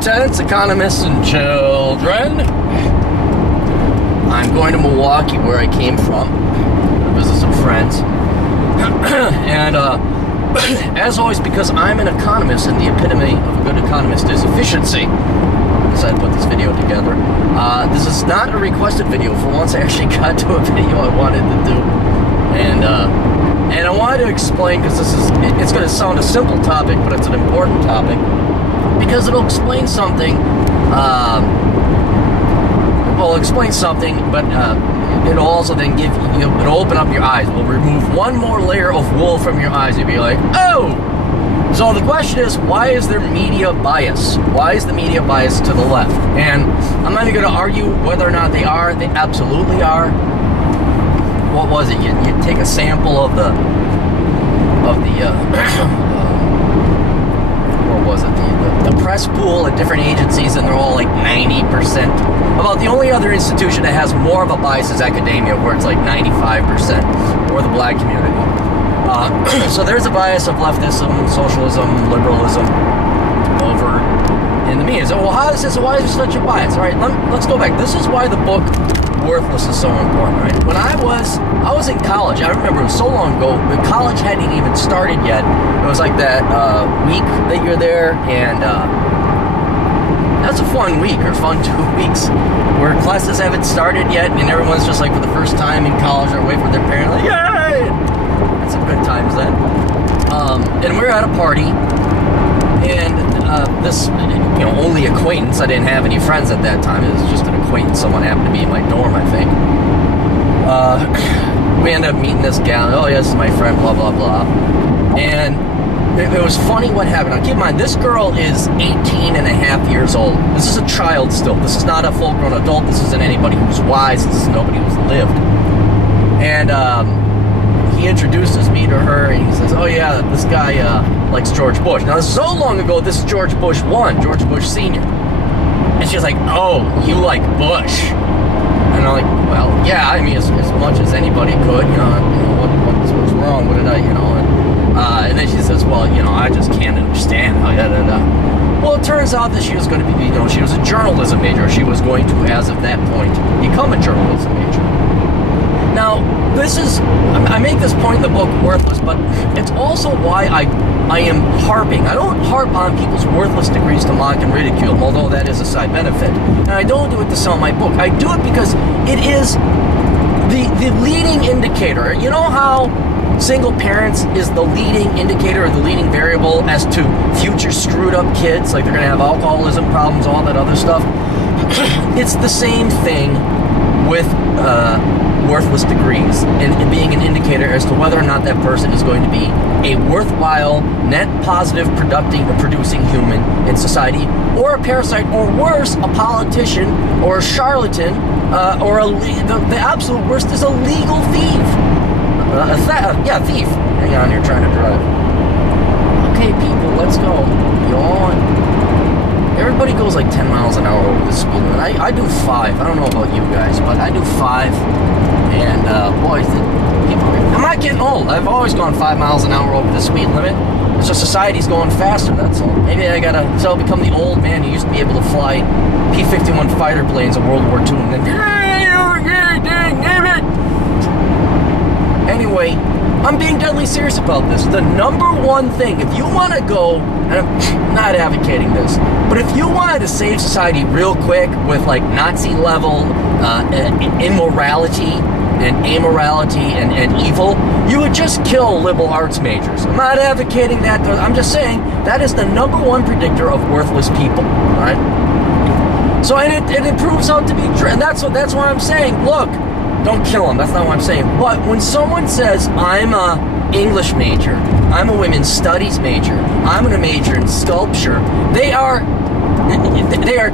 lieutenants, economists, and children. I'm going to Milwaukee, where I came from, to visit some friends. And as always, because I'm an economist, and the epitome of a good economist is efficiency, I decided to put this video together. This is not a requested video. For once, I actually got to a video I wanted to do. And I wanted to explain, because it's going to sound a simple topic, but it's an important topic, because it'll explain something, but it'll also then it'll open up your eyes. It'll remove one more layer of wool from your eyes. You'll be like, oh! So the question is, why is there media bias? Why is the media bias to the left? And I'm not even going to argue whether or not they are. They absolutely are. What was it? You take a sample of the what was it? The press pool at different agencies, and they're all like 90%. About the only other institution that has more of a bias is academia, where it's like 95%, or the black community. So there's a bias of leftism, socialism, liberalism over in the media. So, well, why is there such a bias? All right, let's go back. This is why the book Worthless is so important, right? When I was in college, I remember it was so long ago, but college hadn't even started yet. It was like that week that you're there, and that's a fun week, or fun 2 weeks, where classes haven't started yet, and everyone's just like, for the first time in college, they're waiting for their parents, like, yay! That's some good times then. And we were at a party, and this, only acquaintance, I didn't have any friends at that time, it was just an acquaintance, someone happened to be in my dorm, I think. We ended up meeting this gal, oh yeah, this is my friend, blah, blah, blah. And it was funny what happened. Now keep in mind, this girl is 18 and a half years old. This is a child still. This is not a full-grown adult. This isn't anybody who's wise. This is nobody who's lived. And he introduces me to her, and he says, oh yeah, this guy likes George Bush. Now, so long ago, this is George Bush 1, George Bush Sr. And she's like, oh, you like Bush. And I'm like, well, yeah, I mean, as much as anybody could, what's wrong? What did I, and then she says, well, I just can't understand how, Well, it turns out that she was going to be, she was a journalism major. She was going to, as of that point, become a journalism major. Now, I make this point in the book, Worthless, but it's also why I am harping. I don't harp on people's worthless degrees to mock and ridicule them, although that is a side benefit. And I don't do it to sell my book. I do it because it is the leading indicator. You know how single parents is the leading indicator or the leading variable as to future screwed up kids, like they're going to have alcoholism problems, all that other stuff? It's the same thing with worthless degrees and being an indicator as to whether or not that person is going to be a worthwhile, net positive, producing human in society, or a parasite, or worse, a politician, or a charlatan, or the absolute worst is a legal thief. Thief. Hang on, you're trying to drive. Okay, people, let's go. Yawn. Everybody goes like 10 miles an hour over the speed limit. I do 5. I don't know about you guys, but I do 5. And boys, I'm not getting old. I've always gone 5 miles an hour over the speed limit. So society's going faster, that's all. Maybe I gotta become the old man who used to be able to fly P-51 fighter planes in World War II and then... Anyway, I'm being deadly serious about this. The number one thing, if you want to go, and I'm not advocating this, but if you wanted to save society real quick with like Nazi level immorality and amorality and evil, you would just kill liberal arts majors. I'm not advocating that. I'm just saying that is the number one predictor of worthless people. All right. So and it proves out to be true, and that's why I'm saying, look. Don't kill them, that's not what I'm saying. But when someone says, I'm a English major, I'm a women's studies major, I'm a major in sculpture, they are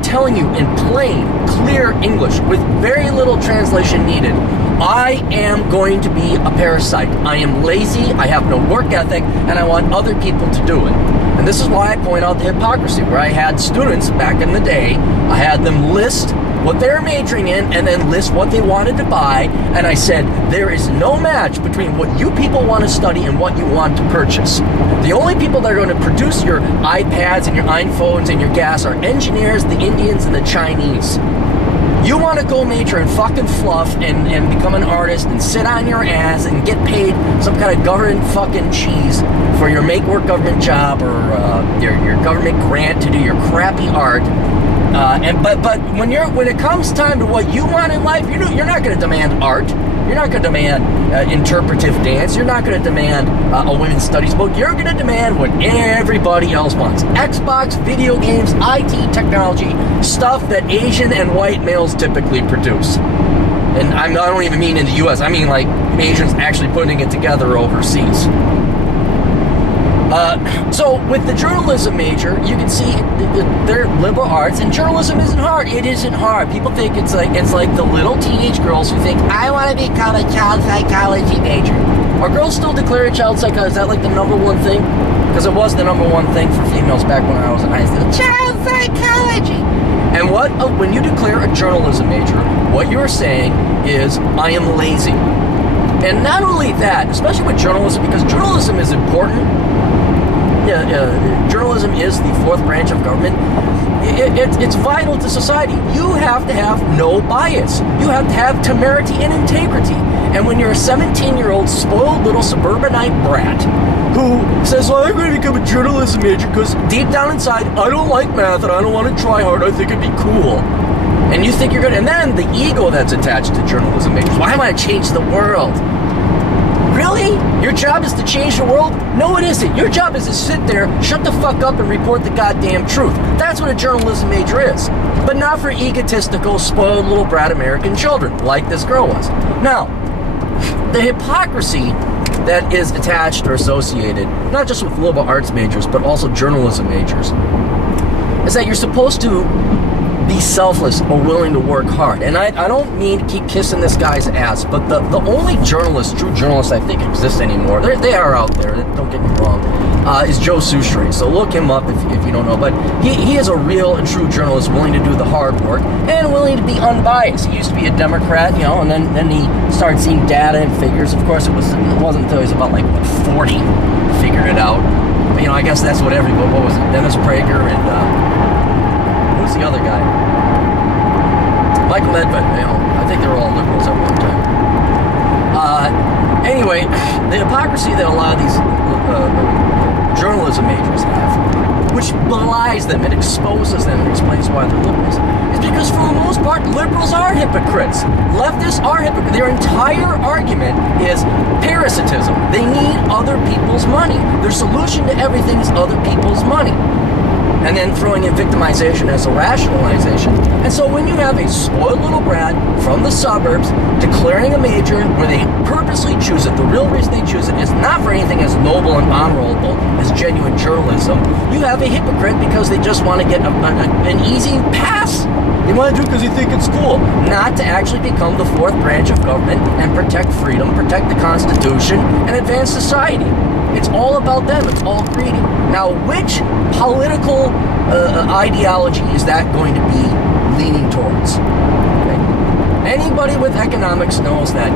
telling you in plain, clear English, with very little translation needed, I am going to be a parasite. I am lazy, I have no work ethic, and I want other people to do it. And this is why I point out the hypocrisy, where I had students back in the day, I had them list what they're majoring in and then list what they wanted to buy. And I said, there is no match between what you people want to study and what you want to purchase. The only people that are going to produce your iPads and your iPhones and your gas are engineers, the Indians, and the Chinese. You want to go major in fucking fluff and become an artist and sit on your ass and get paid some kind of government fucking cheese for your make-work government job or your government grant to do your crappy art. But when it comes time to what you want in life, you're not going to demand art. You're not going to demand interpretive dance. You're not going to demand a women's studies book. You're going to demand what everybody else wants. Xbox, video games, IT, technology, stuff that Asian and white males typically produce. And I don't even mean in the U.S. I mean like Asians actually putting it together overseas. So with the journalism major, you can see they're liberal arts, and journalism isn't hard. It isn't hard. People think it's like the little teenage girls who think, I want to become a child psychology major. Are girls still declaring child psychology? Is that like the number one thing? Because it was the number one thing for females back when I was in high school. Child psychology. And when you declare a journalism major, what you're saying is, I am lazy. And not only that, especially with journalism, because journalism is important. Journalism is the fourth branch of government. It's vital to society. You have to have no bias. You have to have temerity and integrity. And when you're a 17-year-old spoiled little suburbanite brat who says, well, I'm going to become a journalism major because deep down inside, I don't like math and I don't want to try hard. I think it'd be cool. And you think you're good. And then the ego that's attached to journalism majors. Why am I going to change the world? Really? Your job is to change the world? No, it isn't. Your job is to sit there, shut the fuck up, and report the goddamn truth. That's what a journalism major is. But not for egotistical, spoiled little brat American children, like this girl was. Now, the hypocrisy that is attached or associated, not just with liberal arts majors, but also journalism majors, is that you're supposed to be selfless or willing to work hard. And I don't mean to keep kissing this guy's ass, but the only true journalist I think exists anymore, they are out there, don't get me wrong, is Joe Souchere. So look him up if you don't know. But he is a real and true journalist willing to do the hard work and willing to be unbiased. He used to be a Democrat, and then he started seeing data and figures. Of course, it wasn't until he was about 40 figured it out. But, I guess that's what what was it? Dennis Prager and who's the other guy? Michael Medved. I think they were all liberals at one time. Anyway, the hypocrisy that a lot of these journalism majors have, which belies them, it exposes them, and explains why they're liberals, is because for the most part, liberals are hypocrites. Leftists are hypocrites. Their entire argument is parasitism. They need other people's money. Their solution to everything is other people's money. And then throwing in victimization as a rationalization. And so when you have a spoiled little brat from the suburbs declaring a major where they purposely choose it, the real reason they choose it is not for anything as noble and honorable as genuine journalism. You have a hypocrite because they just want to get an easy pass. They want to do it because they think it's cool, not to actually become the fourth branch of government and protect freedom, protect the Constitution, and advance society. It's all about them. It's all greedy. Now, which political ideology is that going to be leaning towards? Okay. Anybody with economics knows that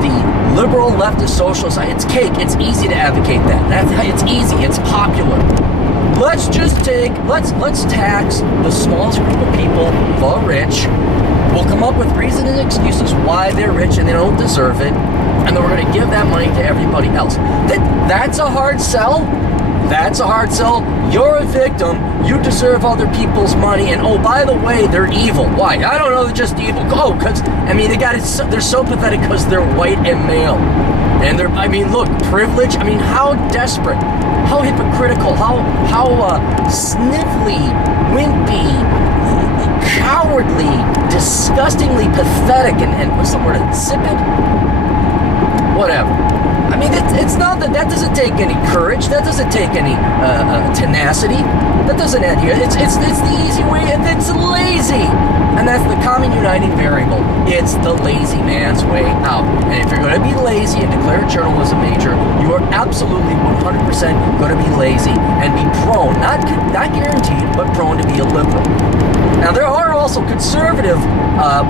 the liberal leftist socialist side, it's cake. It's easy to advocate that. It's easy. It's popular. Let's tax the smallest group of people, the rich. We'll come up with reasons and excuses why they're rich and they don't deserve it, and then we're going to give that money to everybody else. That's a hard sell. That's a hard sell. You're a victim. You deserve other people's money. And oh, by the way, they're evil. Why? I don't know. They're just evil. Oh, because they're so pathetic because they're white and male. And look, privilege. How desperate, how hypocritical, how sniffly, wimpy, cowardly, disgustingly pathetic, and what's the word? Insipid? Whatever. It's not that doesn't take any courage. That doesn't take any tenacity. That doesn't add here. It's the easy way, and it's lazy. And that's the common uniting variable. It's the lazy man's way out. And if you're going to be lazy and declare a journalism major, you you are absolutely 100% going to be lazy and be prone, not guaranteed, but prone to be a liberal. Now, there are also conservative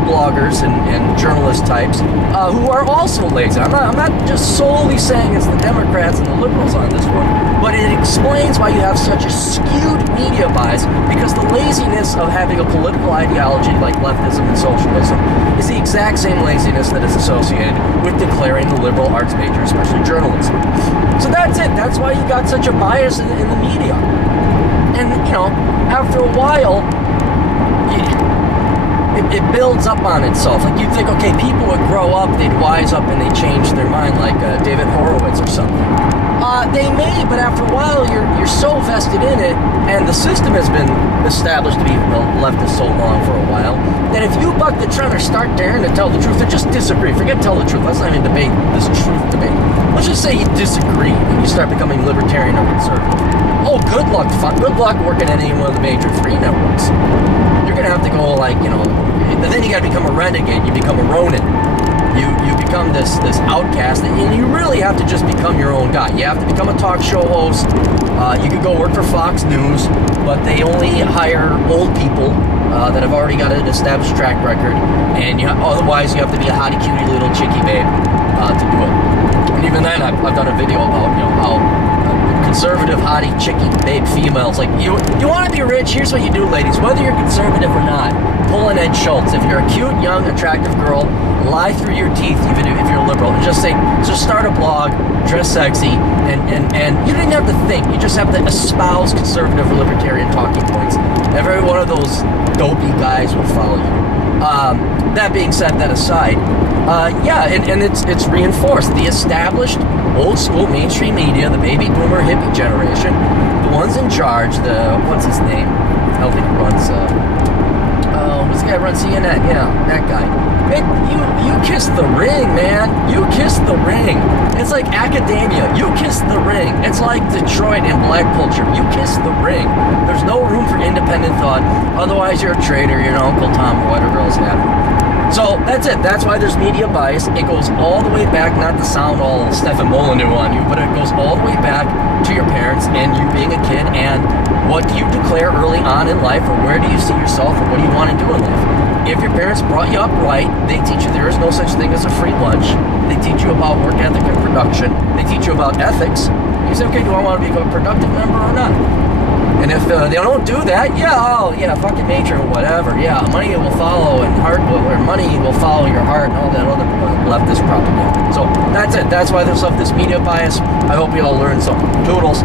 bloggers and journalist types who are also lazy. I'm not just solely saying it's the Democrats and the liberals on this one, but it explains why you have such a skewed media bias, because the laziness of having a political ideology like leftism and socialism is the exact same laziness that is associated with declaring the liberal arts major, especially journalism. So that's it. That's why you got such a bias in the media. And, after a while, it builds up on itself. Like, you'd think, okay, people would grow up, they'd wise up, and they'd change their mind, like David Horowitz or something. They may, but after a while, you're so vested in it, and the system has been established to be leftist so long for a while, that if you buck the trend or start daring to tell the truth, or just disagree, forget tell the truth, let's not even debate this truth debate. Let's just say you disagree, and you start becoming libertarian or conservative. Oh, good luck working at any one of the major free networks. You're going to have to go, and then you got to become a renegade, you become a Ronin. You become this outcast, and you really have to just become your own guy. You have to become a talk show host. You could go work for Fox News, but they only hire old people that have already got an established track record, and otherwise you have to be a hottie cutie little chickie babe to do it. And even then, I've done a video about how conservative hottie chickie babe females, like, you want to be rich, here's what you do, ladies, whether you're conservative or not, pull an Ed Schultz. If you're a cute, young, attractive girl, lie through your teeth, even if you're a liberal, and just start a blog, dress sexy, and you don't even have to think, you just have to espouse conservative or libertarian talking points. Every one of those dopey guys will follow you. That being said, that aside, and it's reinforced. The established, old school mainstream media, the baby boomer hippie generation, the ones in charge, what's his name? I don't think he runs, what's the guy who runs CNN? Yeah, that guy. You kiss the ring, man. You kiss the ring. It's like academia. You kiss the ring. It's like Detroit and black culture. You kiss the ring. There's no room for independent thought. Otherwise, you're a traitor. You're an Uncle Tom or whatever else happened. So that's it. That's why there's media bias. It goes all the way back, not to sound all Stefan Molyneux on you, but it goes all the way back to your parents and you being a kid, and what do you declare early on in life, or where do you see yourself, or what do you want to do in life? If your parents brought you up right, they teach you there is no such thing as a free lunch. They teach you about work ethic and production. They teach you about ethics. You say, okay, do I want to be a productive member or not? And if they don't do that, fucking nature or whatever. Yeah, money will follow, and money will follow your heart, and all that other leftist propaganda. So that's it. That's why there's this media bias. I hope you all learned something. Toodles.